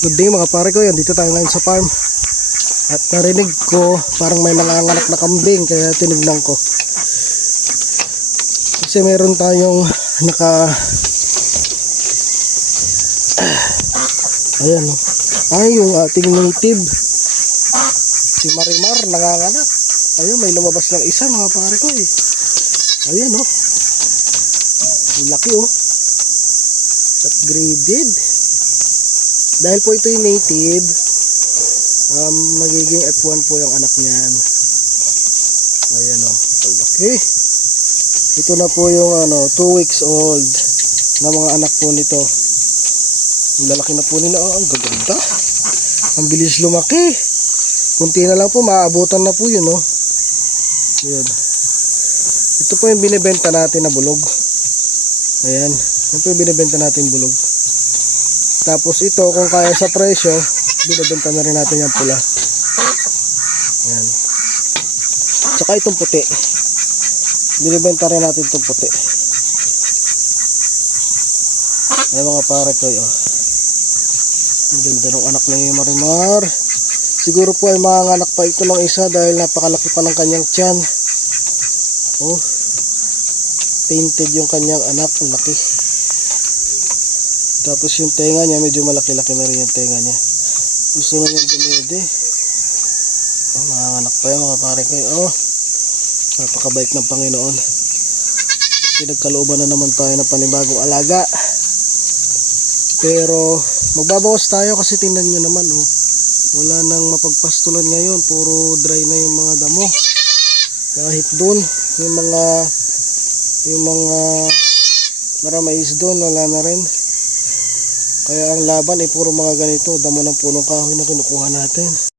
Good day mga pare ko, yan dito tayo ngayon sa farm. At narinig ko parang may nanganganak na kambing, kaya tinignan ko. Kasi meron tayong ayan o. Ay, yung ating native si Marimar nanganganak. Ayun, may lumabas ng isa mga pare ko eh. Ayan o. Laki o. Upgraded. Dahil po ito yung native, magiging F1 po yung anak niyan. Ayan o. Okay. Ito na po yung 2 weeks old na mga anak po nito. Ang lalaki na po nila. Oh, ang gaganda. Ang bilis lumaki. Kunti na lang po, maaabutan na po yun. Oh. Ayan. Ito po yung binibenta natin na bulog. Ayan. Ito po yung binibenta natin bulog. Tapos ito, kung kaya sa presyo, binibenta na rin natin yung pula. Ayan. Tsaka itong puti. Binibenta rin natin itong puti. Ayan mga pare ko. Oh. Ang ganda ng anak ni Marimar. Siguro po ay manganganak pa ito ng isa dahil napakalaki pa ng kanyang tiyan. Oh. Painted yung kanyang anak. Ang laki. Tapos yung tenga niya, medyo malaki-laki na rin yung tenga niya. Gusto na niyang dumede. Oh, manganganak pa yan mga pare ko. Oh. Napakabait ng Panginoon. Pinagkalooban na naman tayo ng panibagong alaga. Pero magbabawas tayo kasi tingnan nyo naman oh. Wala nang mapagpastulan ngayon. Puro dry na yung mga damo. Kahit doon yung mga maramais doon wala na rin. Kaya ang laban ay puro mga ganito, damo ng punong kahoy na kinukuha natin.